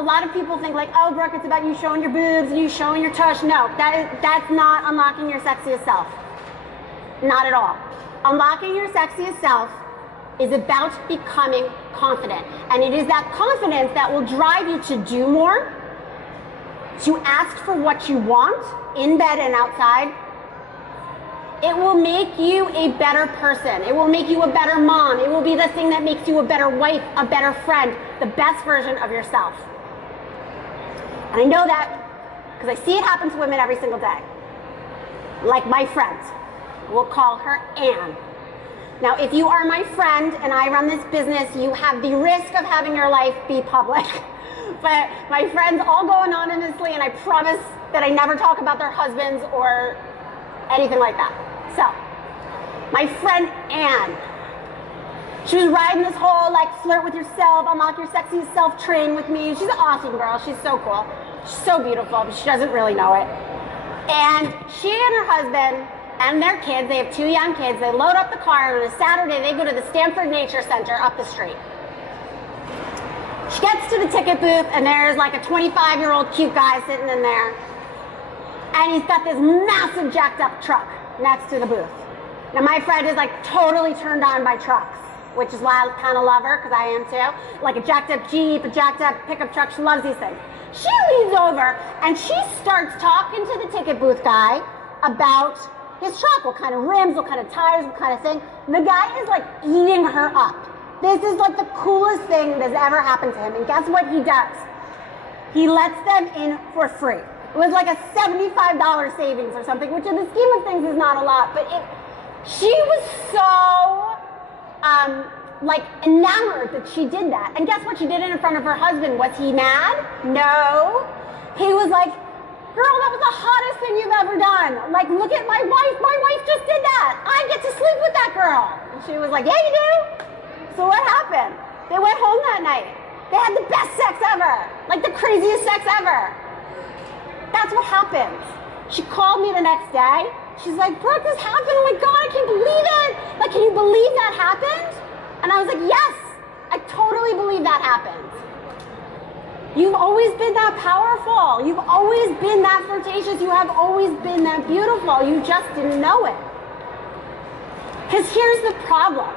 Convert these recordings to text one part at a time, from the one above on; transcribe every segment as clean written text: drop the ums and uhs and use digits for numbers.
a lot of people think like, oh, Brooke, it's about you showing your boobs and you showing your tush. No, that's not unlocking your sexiest self. Not at all. Unlocking your sexiest self is about becoming confident. And it is that confidence that will drive you to do more, to ask for what you want in bed and outside. It will make you a better person. It will make you a better mom. It will be the thing that makes you a better wife, a better friend, the best version of yourself. And I know that because I see it happen to women every single day. Like my friend. We'll call her Anne. Now, if you are my friend and I run this business, you have the risk of having your life be public. But my friends all go anonymously, and I promise that I never talk about their husbands or anything like that. So, my friend Anne, she was riding this whole like flirt with yourself, unlock your sexiest self train with me. She's an awesome girl. She's so cool. She's so beautiful, but she doesn't really know it. And she and her husband and their kids, they have 2 young kids, they load up the car, and on a Saturday they go to the Stanford Nature Center up the street. She gets to the ticket booth, and there's like a 25-year-old cute guy sitting in there, and he's got this massive jacked up truck next to the booth. Now my friend is like totally turned on by trucks, which is why I kind of love her, because I am too. Like a jacked up Jeep, a jacked up pickup truck, she loves these things. She leans over and she starts talking to the ticket booth guy about his truck, what kind of rims, what kind of tires, what kind of thing. And the guy is like eating her up. This is like the coolest thing that's ever happened to him. And guess what he does? He lets them in for free. It was like a $75 savings or something, which in the scheme of things is not a lot, but she was so like enamored that she did that. And guess what? She did it in front of her husband. Was he mad? No. He was like, girl, that was the hottest thing you've ever done. Like, look at my wife. My wife just did that. I get to sleep with that girl. And she was like, yeah, you do. So what happened? They went home that night. They had the best sex ever. Like the craziest sex ever. That's what happens. She called me the next day. She's like, Brooke, this happened. Oh my God, I can't believe it. Like, can you believe that happened? And I was like, yes, I totally believe that happened. You've always been that powerful. You've always been that flirtatious. You have always been that beautiful. You just didn't know it. Because here's the problem.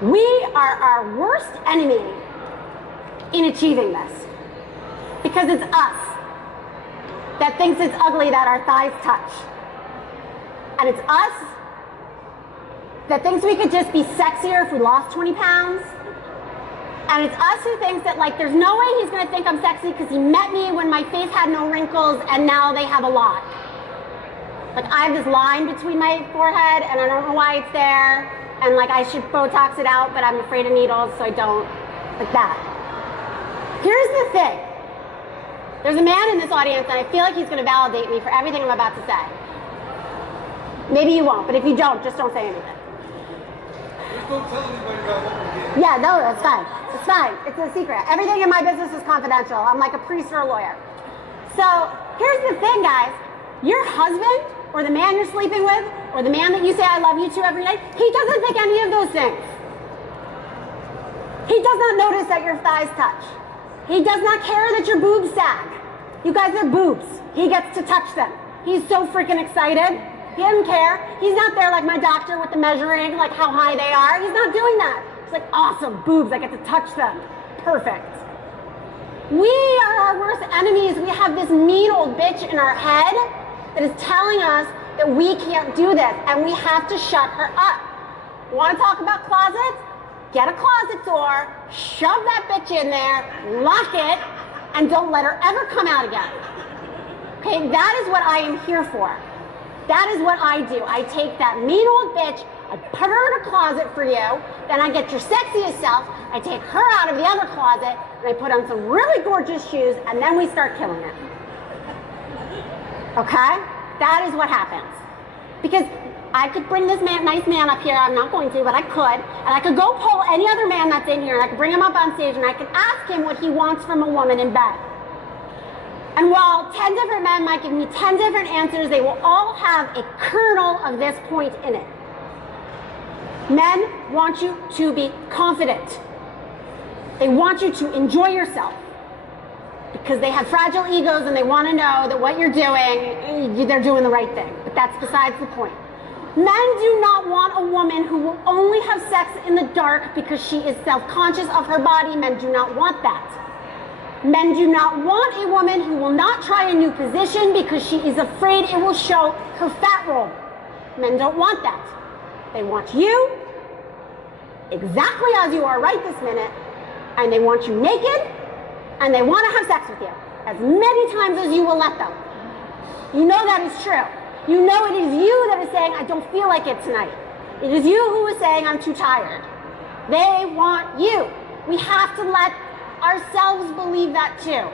We are our worst enemy in achieving this. Because it's us that thinks it's ugly that our thighs touch. And it's us that thinks we could just be sexier if we lost 20 pounds. And it's us who thinks that like there's no way he's gonna think I'm sexy because he met me when my face had no wrinkles and now they have a lot. Like I have this line between my forehead and I don't know why it's there. And like I should Botox it out, but I'm afraid of needles, so I don't. Like that. Here's the thing. There's a man in this audience and I feel like he's gonna validate me for everything I'm about to say. Maybe you won't, but if you don't, just don't say anything. Just don't tell anybody about what we did. Yeah, no, that's fine. It's fine. It's a secret. Everything in my business is confidential. I'm like a priest or a lawyer. So here's the thing, guys. Your husband or the man you're sleeping with or the man that you say I love you to every day, he doesn't think any of those things. He does not notice that your thighs touch. He does not care that your boobs sag. You guys are boobs. He gets to touch them. He's so freaking excited. He doesn't care. He's not there like my doctor with the measuring, like how high they are. He's not doing that. It's like, awesome, boobs, I get to touch them. Perfect. We are our worst enemies. We have this mean old bitch in our head that is telling us that we can't do this, and we have to shut her up. You want to talk about closets? Get a closet door, shove that bitch in there, lock it, and don't let her ever come out again. Okay, that is what I am here for. That is what I do. I take that mean old bitch, I put her in a closet for you, then I get your sexiest self, I take her out of the other closet, and I put on some really gorgeous shoes, and then we start killing it. Okay? That is what happens. Because I could bring this nice man up here, I'm not going to, but I could, and I could go pull any other man that's in here, and I could bring him up on stage, and I could ask him what he wants from a woman in bed. And while 10 different men might give me 10 different answers, they will all have a kernel of this point in it. Men want you to be confident. They want you to enjoy yourself because they have fragile egos and they want to know that what you're doing, they're doing the right thing. But that's besides the point. Men do not want a woman who will only have sex in the dark because she is self-conscious of her body. Men do not want that. Men do not want a woman who will not try a new position because she is afraid it will show her fat roll. Men don't want that. They want you exactly as you are right this minute, and they want you naked, and they want to have sex with you as many times as you will let them. You know that is true. You know it is you that is saying, I don't feel like it tonight. It is you who is saying, I'm too tired. They want you. We have to let ourselves believe that too.